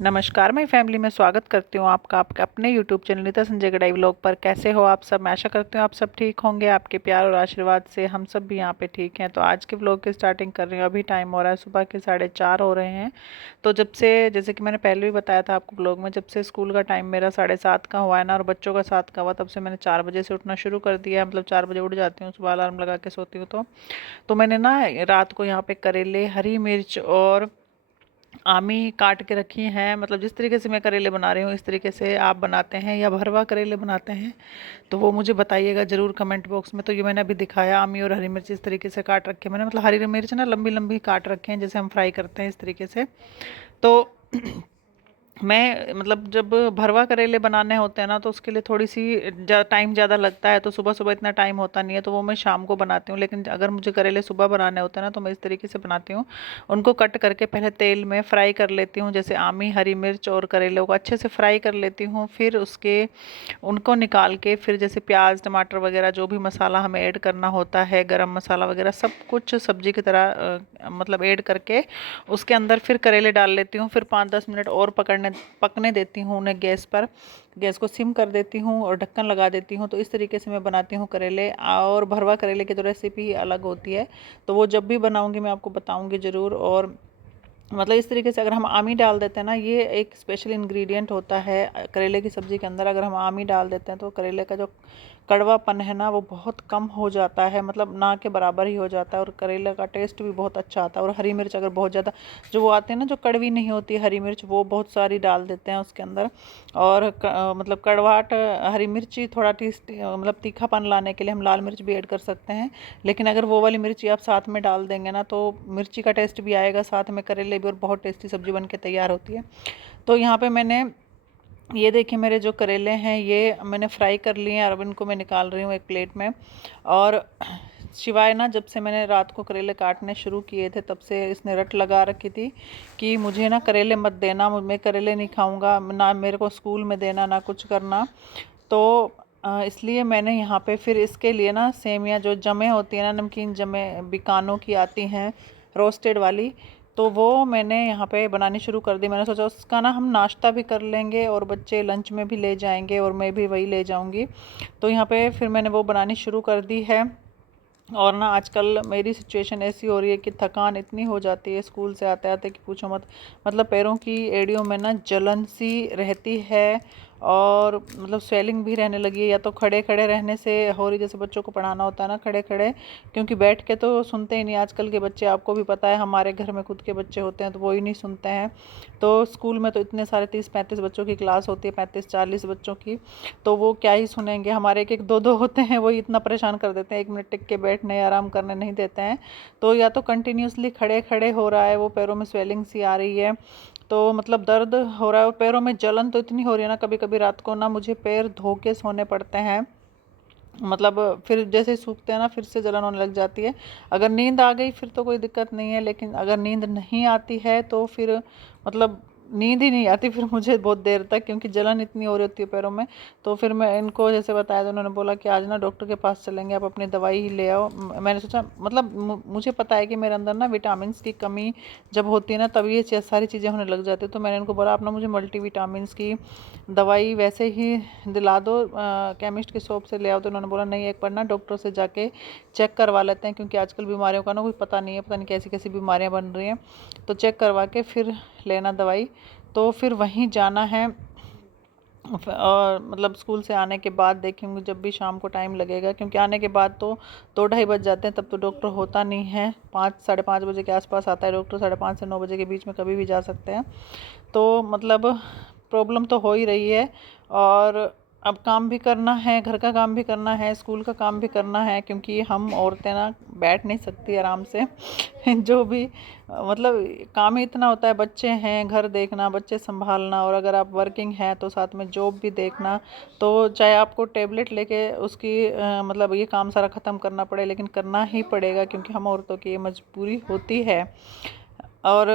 नमस्कार, मैं फैमिली में स्वागत करती हूँ आपका आपके अपने YouTube channel Neeta Sanjay Gadhai vlog पर। कैसे हो आप सब? मैं आशा करती हूँ आप सब ठीक होंगे। आपके प्यार और आशीर्वाद से हम सब भी यहाँ पे ठीक हैं। तो आज के व्लॉग की स्टार्टिंग कर रही हूँ। अभी टाइम हो रहा है सुबह के 4:30 हो रहे हैं। तो जब से, जैसे कि मैंने पहले भी बताया था आपको व्लॉग में, जब से स्कूल का टाइम मेरा 7:30 का हुआ है ना, और बच्चों का 7 का हुआ, तब से मैंने 4 बजे से उठना शुरू कर दिया है। मतलब 4 बजे उठ जाती हूँ, सुबह अलार्म लगा के सोती हूँ। तो मैंने ना रात को यहाँ पे करेले, हरी मिर्च और आमी काट के रखी हैं। मतलब जिस तरीके से मैं करेले बना रही हूँ इस तरीके से आप बनाते हैं या भरवा करेले बनाते हैं तो वो मुझे बताइएगा ज़रूर कमेंट बॉक्स में। तो ये मैंने अभी दिखाया, आमी और हरी मिर्च इस तरीके से काट रखे मैंने। मतलब हरी मिर्च ना लंबी लंबी काट रखे हैं, जैसे हम फ्राई करते हैं इस तरीके से। तो मैं मतलब जब भरवा करेले बनाने होते हैं ना तो उसके लिए थोड़ी सी टाइम ज़्यादा लगता है। तो सुबह सुबह इतना टाइम होता नहीं है, तो वो मैं शाम को बनाती हूँ। लेकिन अगर मुझे करेले सुबह बनाने होते हैं ना तो मैं इस तरीके से बनाती हूँ। उनको कट करके पहले तेल में फ्राई कर लेती हूँ, जैसे आमी, हरी मिर्च और करेलों को अच्छे से फ्राई कर लेती हूँ। फिर उसके उनको निकाल के फिर जैसे प्याज, टमाटर वगैरह जो भी मसाला हमें ऐड करना होता है, गरम मसाला वगैरह सब कुछ सब्जी की तरह मतलब ऐड करके उसके अंदर फिर करेले डाल लेती हूँ। फिर 5-10 मिनट और पकने देती हूँ उन्हें गैस पर। गैस को सिम कर देती हूँ और ढक्कन लगा देती हूँ। तो इस तरीके से मैं बनाती हूँ करेले। और भरवा करेले की तो रेसिपी अलग होती है, तो वो जब भी बनाऊँगी मैं आपको बताऊँगी ज़रूर। और मतलब इस तरीके से अगर हम आमी डाल देते हैं ना, ये एक स्पेशल इंग्रेडिएंट होता है करेले की सब्ज़ी के अंदर। अगर हम आमी डाल देते हैं तो करेले का जो कड़वापन है ना वो बहुत कम हो जाता है, मतलब ना के बराबर ही हो जाता है। और करेले का टेस्ट भी बहुत अच्छा आता है। और हरी मिर्च अगर बहुत ज़्यादा जो वो आते हैं ना, जो कड़वी नहीं होती हरी मिर्च, वो बहुत सारी डाल देते हैं उसके अंदर। और मतलब कड़वाहट, हरी मिर्ची थोड़ा टेस्ट मतलब तीखापन लाने के लिए हम लाल मिर्च भी ऐड कर सकते हैं। लेकिन अगर वो वाली मिर्ची आप साथ में डाल देंगे ना तो मिर्ची का टेस्ट भी आएगा साथ में करेले भी, और बहुत टेस्टी सब्जी बन के तैयार होती है। तो यहाँ पे मैंने ये देखिए मेरे जो करेले हैं ये मैंने फ्राई कर लिए हैं, और अब इनको मैं निकाल रही हूँ एक प्लेट में। और शिवाय ना, जब से मैंने रात को करेले काटने शुरू किए थे तब से इसने रट लगा रखी थी कि मुझे ना करेले मत देना, मैं करेले नहीं खाऊंगा, ना मेरे को स्कूल में देना ना कुछ करना। तो इसलिए मैंने यहाँ पे फिर इसके लिए ना सेमियाँ जो जमे होती है ना, नमकीन जमे बिकानों की आती हैं रोस्टेड वाली, तो वो मैंने यहाँ पे बनानी शुरू कर दी। मैंने सोचा उसका ना हम नाश्ता भी कर लेंगे और बच्चे लंच में भी ले जाएंगे और मैं भी वही ले जाऊंगी। तो यहाँ पे फिर मैंने वो बनानी शुरू कर दी है। और ना आजकल मेरी सिचुएशन ऐसी हो रही है कि थकान इतनी हो जाती है स्कूल से आते आते कि पूछो मत। मतलब पैरों की एड़ियों में ना जलन सी रहती है, और मतलब स्वेलिंग भी रहने लगी है। या तो खड़े खड़े रहने से हो रही, जैसे बच्चों को पढ़ाना होता है ना खड़े खड़े, क्योंकि बैठ के तो सुनते ही नहीं आजकल के बच्चे। आपको भी पता है, हमारे घर में खुद के बच्चे होते हैं तो वो ही नहीं सुनते हैं। तो स्कूल में तो इतने सारे 30-35 बच्चों की क्लास होती है, 35-40 बच्चों की, तो वो क्या ही सुनेंगे। हमारे एक एक दो दो होते हैं, वही इतना परेशान कर देते हैं, 1 मिनट टिक के बैठने आराम करने नहीं देते हैं। तो या तो कंटिन्यूसली खड़े खड़े हो रहा है, वो पैरों में स्वेलिंग सी आ रही है, तो मतलब दर्द हो रहा है। और पैरों में जलन तो इतनी हो रही है ना, कभी कभी रात को ना मुझे पैर धो के सोने पड़ते हैं। मतलब फिर जैसे ही सूखते हैं ना फिर से जलन होने लग जाती है। अगर नींद आ गई फिर तो कोई दिक्कत नहीं है, लेकिन अगर नींद नहीं आती है तो फिर मतलब नींद ही नहीं आती फिर मुझे बहुत देर तक, क्योंकि जलन इतनी हो रही होती है पैरों में। तो फिर मैं इनको जैसे बताया तो उन्होंने बोला कि आज ना डॉक्टर के पास चलेंगे, आप अपनी दवाई ही ले आओ। मैंने सोचा, मतलब मुझे पता है कि मेरे अंदर ना विटामिन की कमी जब होती है ना तब ये सारी चीज़ें होने लग जाती है। तो मैंने इनको बोला, आप ना मुझे मल्टीविटामिन की दवाई वैसे ही दिला दो, केमिस्ट की शॉप से ले आओ। तो उन्होंने बोला नहीं, एक बार ना डॉक्टर से जाके चेक करवा लेते हैं, क्योंकि आजकल बीमारियों का ना कोई पता नहीं है, पता नहीं कैसी कैसी बीमारियां बन रही हैं। तो चेक करवा के फिर लेना दवाई। तो फिर वहीं जाना है। और मतलब स्कूल से आने के बाद देखेंगे, जब भी शाम को टाइम लगेगा, क्योंकि आने के बाद तो 2-2:30 बज जाते हैं, तब तो डॉक्टर होता नहीं है। 5-5:30 बजे के आसपास आता है डॉक्टर, 5:30 से 9 बजे के बीच में कभी भी जा सकते हैं। तो मतलब प्रॉब्लम तो हो ही रही है। और अब काम भी करना है, घर का काम भी करना है, स्कूल का काम भी करना है, क्योंकि हम औरतें ना बैठ नहीं सकती आराम से जो भी मतलब काम ही इतना होता है। बच्चे हैं, घर देखना, बच्चे संभालना, और अगर आप वर्किंग हैं तो साथ में जॉब भी देखना। तो चाहे आपको टेबलेट लेके उसकी मतलब ये काम सारा ख़त्म करना पड़े, लेकिन करना ही पड़ेगा, क्योंकि हम औरतों की ये मजबूरी होती है। और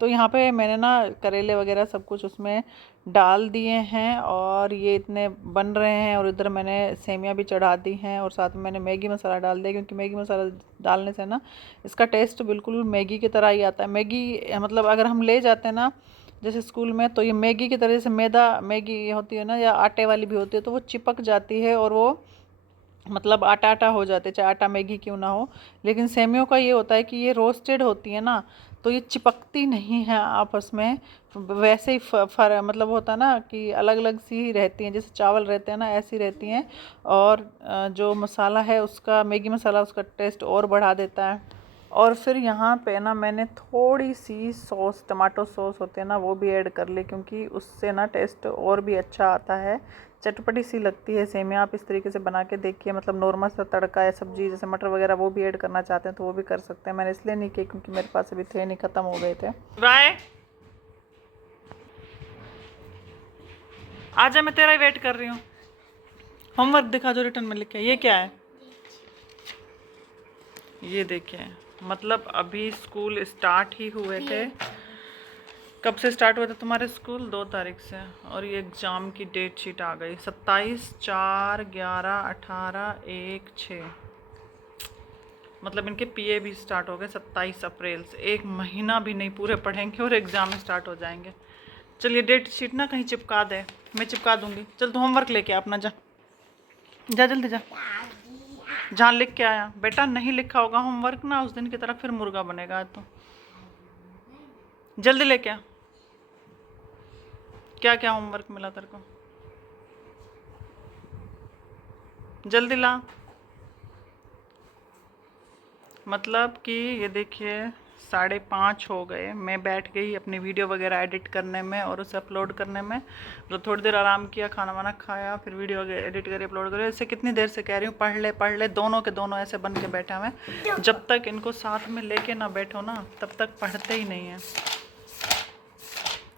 तो यहाँ पे मैंने ना करेले वगैरह सब कुछ उसमें डाल दिए हैं, और ये इतने बन रहे हैं। और इधर मैंने सेमियाँ भी चढ़ा दी हैं, और साथ में मैंने मैगी मसाला डाल दिया, क्योंकि मैगी मसाला डालने से ना इसका टेस्ट बिल्कुल मैगी की तरह ही आता है। मैगी मतलब अगर हम ले जाते हैं ना जैसे स्कूल में, तो ये मैगी की तरह से मैदा मैगी होती है ना, या आटे वाली भी होती है, तो वो चिपक जाती है और वो मतलब आटा आटा हो जाते, चाहे आटा मैगी क्यों ना हो। लेकिन सेमियों का ये होता है कि ये रोस्टेड होती है ना, तो ये चिपकती नहीं है आपस में, वैसे ही मतलब होता है ना कि अलग अलग सी ही रहती हैं, जैसे चावल रहते हैं ना ऐसी रहती हैं। और जो मसाला है उसका, मैगी मसाला, उसका टेस्ट और बढ़ा देता है। और फिर यहाँ पे ना मैंने थोड़ी सी सॉस, टमाटो सॉस होते हैं ना, वो भी ऐड कर ली, क्योंकि उससे ना टेस्ट और भी अच्छा आता है, चटपटी सी लगती है सेमियाँ। आप इस तरीके से बना के देखिए, मतलब नॉर्मल सा तड़का या सब्जी जैसे मटर वगैरह वो भी ऐड करना चाहते हैं तो वो भी कर सकते हैं। मैंने इसलिए नहीं किया क्योंकि मेरे पास अभी थे नहीं, ख़त्म हो गए थे। बाय, आजा, मैं तेरा ही वेट कर रही हूँ। होमवर्क दिखा जो रिटर्न में लिखे, ये क्या है? ये देखिए, मतलब अभी स्कूल स्टार्ट ही हुए थे। कब से स्टार्ट हुआ था तुम्हारे स्कूल? 2 तारीख से। और ये एग्ज़ाम की डेट शीट आ गई, 27, 4, 11, 18, 1, 6। मतलब इनके पीए भी स्टार्ट हो गए 27 अप्रैल से। 1 महीना भी नहीं पूरे पढ़ेंगे और एग्ज़ाम स्टार्ट हो जाएंगे। चलिए डेट शीट ना कहीं चिपका दे, मैं चिपका दूंगी। चल तू होमवर्क लेके आ अपना, जा जा जल्दी जा। जहाँ लिख के आया बेटा, नहीं लिखा होगा होमवर्क ना उस दिन की तरह फिर मुर्गा बनेगा। तो जल्दी लेके आ, क्या क्या होमवर्क मिला तेरे को, जल्दी ला। मतलब कि ये देखिए 5:30 हो गए, मैं बैठ गई अपनी वीडियो वगैरह एडिट करने में और उसे अपलोड करने में। मतलब थोड़ी देर आराम किया, खाना वाना खाया, फिर वीडियो एडिट करी, अपलोड करी। इससे कितनी देर से कह रही हूँ पढ़ ले, दोनों के दोनों ऐसे बन के बैठे हुए। जब तक इनको साथ में लेके ना बैठो ना, तब तक पढ़ते ही नहीं हैं।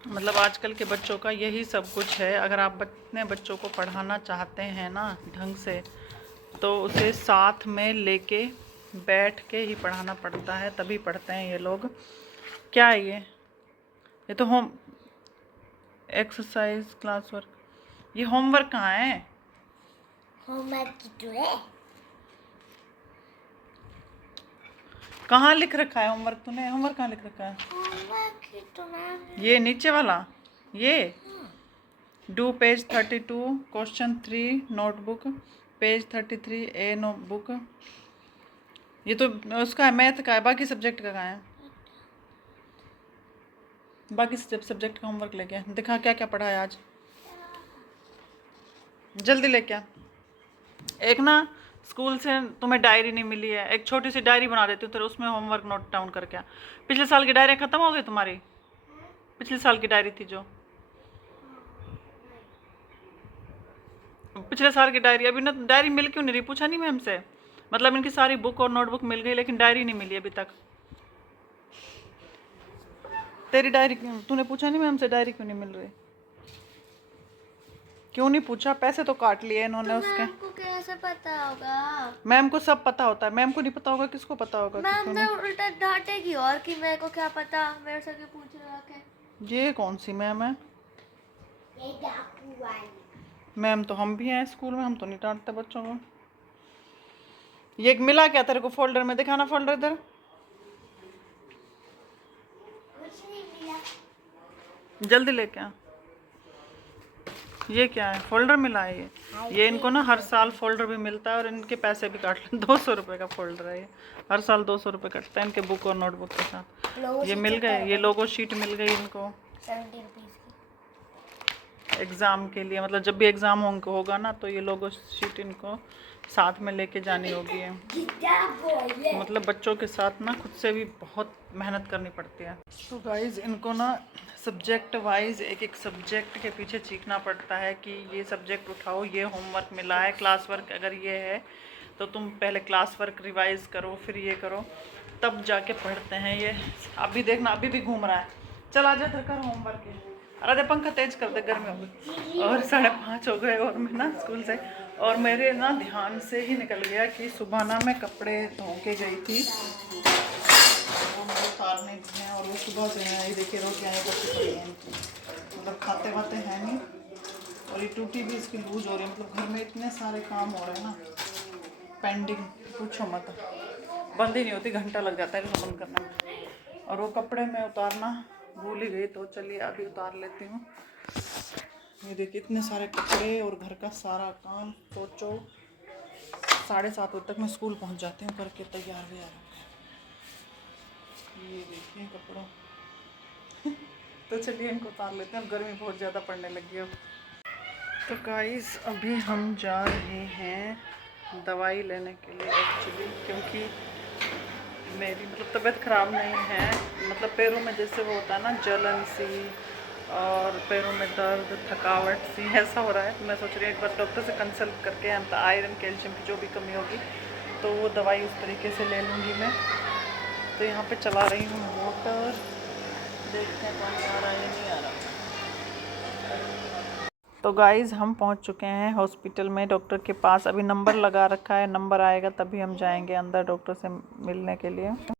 मतलब आजकल के बच्चों का यही सब कुछ है। अगर आप अपने बच्चों को पढ़ाना चाहते हैं ना ढंग से, तो उसे साथ में लेके बैठ के ही पढ़ाना पड़ता है, तभी पढ़ते हैं ये लोग। क्या है ये तो होम एक्सरसाइज क्लास वर्क, ये होमवर्क कहाँ है? होमवर्क की तो है। कहाँ लिख रखा है होमवर्क? तूने होमवर्क कहाँ लिख रखा है? होमवर्क की तो मैम, ये नीचे वाला, ये do page 32 question 3 notebook, page 33 A notebook. ये तो उसका है, मैथ का है। बाकी सब्जेक्ट का कहाँ है? बाकी सब्जेक्ट का होमवर्क लेके आ। दिखा क्या क्या पढ़ा है आज, जल्दी लेके आ। एक ना स्कूल से तुम्हें डायरी नहीं मिली है, एक छोटी सी डायरी बना देती हूँ, तो उसमें होमवर्क नोट डाउन करके आ। पिछले साल की डायरी खत्म हो गई तुम्हारी? पिछले साल की डायरी थी जो, पिछले साल की डायरी अभी ना, डायरी मिल क्यों नहीं रही? पूछा नहीं मैम से? मतलब इनकी सारी बुक और नोटबुक मिल गई लेकिन डायरी नहीं मिली अभी तक। तेरी डायरी तूने पूछा नहीं मैम से, डायरी क्यों नहीं मिल रही? क्यों नहीं पूछा? पैसे तो काट लिए इन्होंने उसके। मैम को कैसे पता होगा? मैम को सब पता होता है, मैम को नहीं पता होगा किसको पता होगा? मैम ने उल्टा डांटेगी और कि मेरे को क्या पता, मेरे से क्यों पूछ रहा है? ये कौन सी मैम है? ये डाकू वाली मैम तो हम भी हैं स्कूल में, हम तो नहीं डांटते बच्चों को। ये मिला क्या तेरे को फोल्डर में? दिखाना फोल्डर इधर। कुछ नहीं मिला। जल्दी लेके आ। ये क्या है? फोल्डर मिला है ये इनको ना हर साल फोल्डर भी मिलता है और इनके पैसे भी काट लें। 200 रुपये का फोल्डर है ये, हर साल 200 रुपये कटता है इनके बुक और नोटबुक के साथ। ये मिल गए, ये लोगो शीट मिल गई इनको 70 रुपीस की। एग्ज़ाम के लिए। मतलब जब भी एग्ज़ाम होगा ना, तो ये लोगो शीट इनको साथ में लेके जानी होगी है। मतलब बच्चों के साथ ना खुद से भी बहुत मेहनत करनी पड़ती है। तो गाइज इनको ना सब्जेक्ट वाइज एक एक सब्जेक्ट के पीछे सीखना पड़ता है कि ये सब्जेक्ट उठाओ, ये होमवर्क मिला है। क्लास वर्क अगर ये है तो तुम पहले क्लास वर्क रिवाइज करो, फिर ये करो, तब जाके पढ़ते हैं ये। अभी देखना अभी भी घूम रहा है। चल आ जा इधर कर होमवर्क है। अरे पंखा तेज कर दे, गर्मी हो गई। और 5:30 हो गए और मैं ना स्कूल से, और मेरे ना ध्यान से ही निकल गया कि सुबह ना मैं कपड़े धो के गई थी, वो मुझे उतारने हैं। और वो सुबह से हैं, ये देखिए रोटियाँ ये बची पड़ी हैं इनकी, मतलब खाते वाते हैं नहीं। और ये टूटी भी इसकी लूज हो रही है। मतलब घर में इतने सारे काम हो रहे हैं ना पेंडिंग, पूछो मत। बंद ही नहीं होती, घंटा लग जाता है इसको बंद करने में। और वो कपड़े में उतारना भूल ही गई, तो चलिए अभी उतार लेती हूँ। ये देखिए इतने सारे कपड़े और घर का सारा काम। सोचो 7:30 बजे तक मैं स्कूल पहुँच जाती हूँ करके तैयार व्यार होकर। ये देखिए कपड़ों तो चलिए इनको उतार लेते हैं, गर्मी बहुत ज़्यादा पड़ने लगी है अब। तो गाइस अभी हम जा रहे हैं दवाई लेने के लिए एक्चुअली, क्योंकि मेरी मतलब तबीयत ख़राब नहीं है, मतलब पैरों में जैसे वो होता है ना जलन सी और पैरों में दर्द थकावट सी ऐसा हो रहा है। तो मैं सोच रही हूँ एक बार डॉक्टर से कंसल्ट करके आयरन कैल्शियम की जो भी कमी होगी तो वो दवाई उस तरीके से ले लूँगी मैं। तो यहाँ पे चला रही हूँ मोटर, देखते हैं पानी आ रहा है या नहीं आ रहा। तो गाइज़ हम पहुँच चुके हैं हॉस्पिटल में, डॉक्टर के पास। अभी नंबर लगा रखा है, नंबर आएगा तभी हम जाएंगे अंदर डॉक्टर से मिलने के लिए।